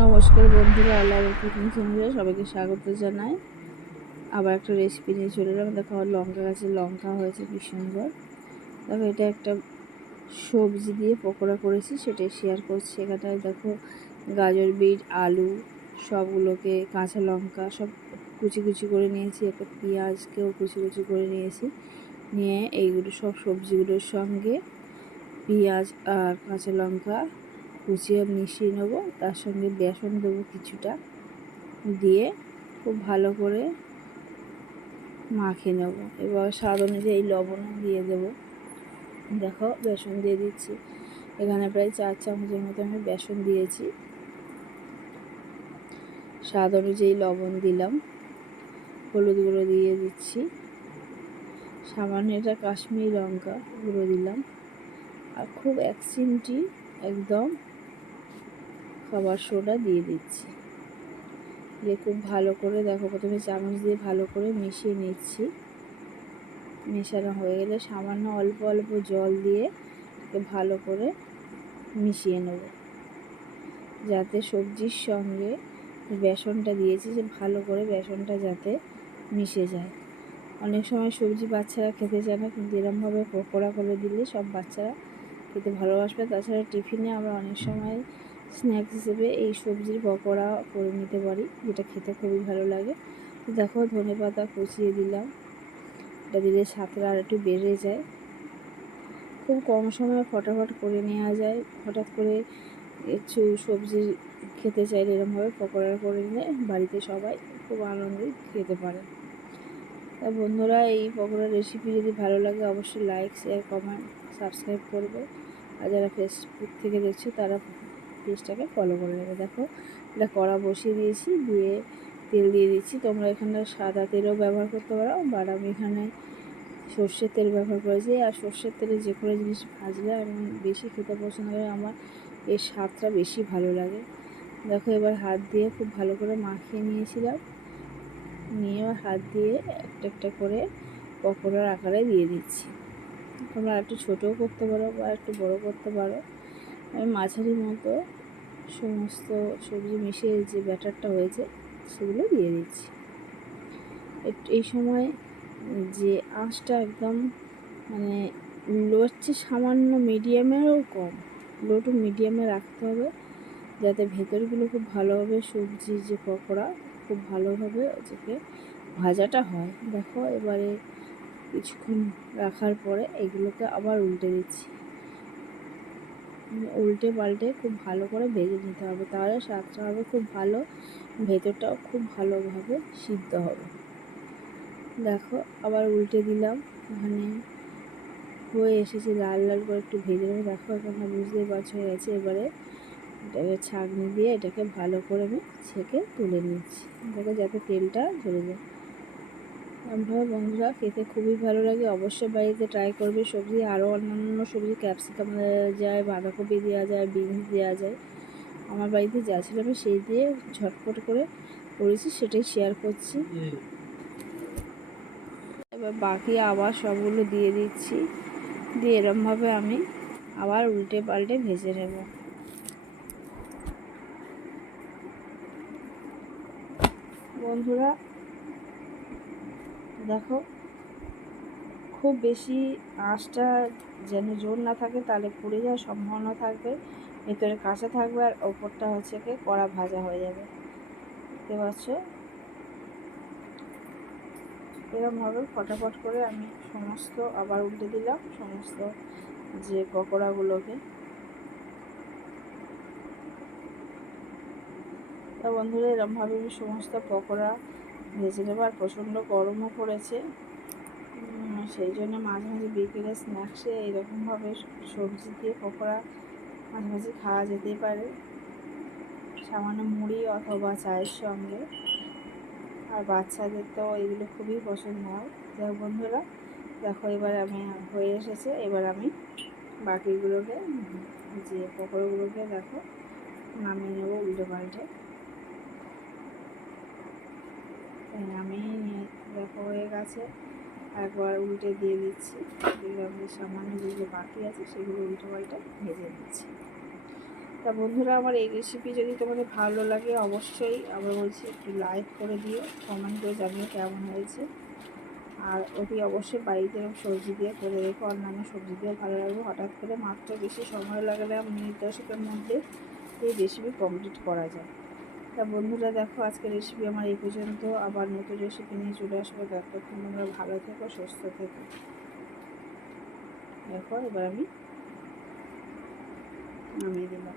নমস্কার বন্ধুরা, আলালের কুকিং চ্যানেলে সবাইকে স্বাগত জানাই। আবার একটা রেসিপি নিয়ে চলে এলাম। দেখো আমার লঙ্কা গাছে লঙ্কা হয়েছে কি সুন্দর। দেখো এটা একটা সবজি দিয়ে পকোড়া করেছি, সেটাই শেয়ার করছি। এখানে দেখো গাজর, বিট, আলু সবগুলোকে, কাঁচা লঙ্কা সব কুচি কুচি করে নিয়েছি। একটা পেঁয়াজকেও কুচি কুচি করে নিয়েছি। নিয়ে এইগুলো সব সবজিগুলোর সঙ্গে পেঁয়াজ আর কাঁচা লঙ্কা কুচিয়ে মিশিয়ে নেবো। তার সঙ্গে বেসন দেবো কিছুটা, দিয়ে খুব ভালো করে মাখিয়ে নেব। এবার স্বাদ অনুযায়ী লবণ দিয়ে দেবো। দেখো বেসন দিয়ে দিচ্ছি, এখানে প্রায় 4 চামচের মতো আমি বেসন দিয়েছি। স্বাদ অনুযায়ী লবণ দিলাম, হলুদ গুঁড়ো দিয়ে দিচ্ছি, সামান্য এটা কাশ্মীরি লঙ্কা গুঁড়ো দিলাম, আর খুব 1 চিমটি একদম খাবার সোডা দিয়ে দিচ্ছি। দিয়ে খুব ভালো করে দেখো প্রথমে চামচ দিয়ে ভালো করে মিশিয়ে নিচ্ছি। মেশানো হয়ে গেলে সামান্য অল্প অল্প জল দিয়ে ভালো করে মিশিয়ে নেব, যাতে সবজির সঙ্গে বেসনটা দিয়েছি যে ভালো করে বেসনটা যাতে মিশে যায়। অনেক সময় সবজি বাচ্চারা খেতে চায় না, কিন্তু এরমভাবে পকোড়া করে দিলে সব বাচ্চারা খেতে ভালোবাসবে। তাছাড়া টিফিনে আমরা অনেক সময় স্ন্যাক্স হিসেবে এই সবজির পকোড়া করে নিতে পারি, যেটা খেতে খুবই ভালো লাগে। দেখো ধনেপাতা কুচিয়ে দিলাম, এটা দিলে স্বাদটা আর একটু বেড়ে যায়। খুব কম সময়ে ফটাফট করে নেওয়া যায়। হঠাৎ করে একটু সবজি খেতে চাইলে এরকমভাবে পকোড়া করে নিলে বাড়িতে সবাই খুব আনন্দে খেতে পারে। তা বন্ধুরা, এই পকোড়ার রেসিপি যদি ভালো লাগে অবশ্যই লাইক, শেয়ার, কমেন্ট, সাবস্ক্রাইব করবে। আর যারা ফেসবুক থেকে দেখছো তারা পেজটাকে ফলো করে নেবে। দেখো এটা কড়া বসিয়ে দিয়েছি, দিয়ে তেল দিয়ে দিচ্ছি। তোমরা এখানে সাদা তেলও ব্যবহার করতে পারো, বাট আমি এখানে সর্ষের তেল ব্যবহার করেছি। আর সর্ষের তেলে যে কোনো জিনিস ভাজলে আমি বেশি খেতে পছন্দ করি, আমার এর স্বাদটা বেশি ভালো লাগে। দেখো এবার হাত দিয়ে খুব ভালো করে মাখিয়ে নিয়েছিলাম, নিয়ে হাত দিয়ে একটা একটা করে পকোড়ার আকারে দিয়ে দিচ্ছি। তোমরা একটু ছোটোও করতে পারো বা একটু বড়ো করতে পারো। আমি মাঝারি মতো সমস্ত সবজি মিশিয়ে যে ব্যাটারটা হয়েছে সেগুলো দিয়ে দিচ্ছি। এই সময় যে আঁচটা একদম মানে লো হচ্ছে সামান্য মিডিয়ামেরও কম, লো টু মিডিয়ামে রাখতে হবে, যাতে ভেতরগুলো খুব ভালোভাবে সবজি যে পকোড়া খুব ভালোভাবে ওটাকে ভাজাটা হয়। দেখো এবারে কিছুক্ষণ রাখার পরে এগুলোকে আবার উল্টে দিচ্ছি। উল্টে পাল্টে খুব ভালো করে ভেজে নিতে হবে, তাহলে স্বাদটা হবে খুব ভালো, ভেতরটাও খুব ভালোভাবে সিদ্ধ হবে। দেখো আবার উল্টে দিলাম, এখানে হয়ে এসেছে, লাল লাল করে একটু ভেজে নেবে। দেখো এখানে বুঝতেই পারছো হয়ে গেছে। এবারে এটাকে ছাঁকনি দিয়ে এটাকে ভালো করে আমি ছেঁকে তুলে নিচ্ছি, দেখো যাতে তেলটা ঝরে যায়। এমনভাবে বন্ধুরা খেতে খুবই ভালো লাগে, অবশ্যই বাড়িতে ট্রাই করবে। সবজি আরও অন্যান্য সবজি ক্যাপসিকাম দেওয়া যায়, বাঁধাকপি দেওয়া যায়, বিনস দেওয়া যায়। আমার বাড়িতে যা ছিল আমি সেই দিয়ে ঝটপট করে করেছি, সেটাই শেয়ার করছি। এবার বাকি আবার সবগুলো দিয়ে দিচ্ছি, দিয়ে এরমভাবে আমি আবার উল্টে পাল্টে ভেজে নেব। বন্ধুরা দেখো খুব বেশি আঁচটা যেন জোর না থাকে, তাহলে পুড়ে যাওয়ার সম্ভাবনা থাকবে, ভেতরে কাঁচা থাকবে, আর ওপরটা হচ্ছে কি কড়া ভাজা হয়ে যাবে। দেখতে পাচ্ছ এরকমভাবে ফটাফট করে আমি সমস্ত আবার উল্টে দিলাম, সমস্ত যে পকোড়াগুলোকে। তা বন্ধুরা এরকমভাবে আমি সমস্ত পকোড়া ভেজে নেব। আর প্রচণ্ড গরমও পড়েছে, সেই জন্য মাঝে মাঝে বিকেলে স্ন্যাক্সে এরকমভাবে সবজি দিয়ে পকোড়া মাঝে মাঝে খাওয়া যেতেই পারে, সামান্য মুড়ি অথবা চায়ের সঙ্গে। আর বাচ্চাদের তো এগুলো খুবই পছন্দ হয়। যাই বন্ধুরা দেখো এবার আমি হয়ে এসেছে, এবার আমি বাকিগুলোকে যে পকোড়াগুলোকে দেখো নামিয়ে নেবো উল্টে পাল্টে। আমি দেখো হয়ে গেছে, একবার উল্টে দিয়ে দিচ্ছি, দেখলাম যে সামান্য যেগুলো বাকি আছে সেগুলো উল্টে পাল্টে ভেজে দিচ্ছি। তা বন্ধুরা, আমার এই রেসিপি যদি তোমাদের ভালো লাগে অবশ্যই আবার বলছি একটু লাইক করে দিও, কমেন্ট করে জানিও কেমন হয়েছে। আর ওটি অবশ্যই বাড়িতে এরকম সবজি দিয়ে করে রেখো, অন্যান্য সবজি দিয়েও ভালো লাগবে। হঠাৎ করে মাত্র বেশি সময় লাগে না, মিনিট 10-এর মধ্যে এই রেসিপি কমপ্লিট করা যায়। তা বন্ধুরা দেখো, আজকের রেসিপি আমার এই পর্যন্ত। আবার নতুন রেসিপি নিয়ে চলে আসবো। দেখো তোমরা ভালো থেকো, সুস্থ থেকো। দেখো এবার আমি নামিয়ে দিলাম।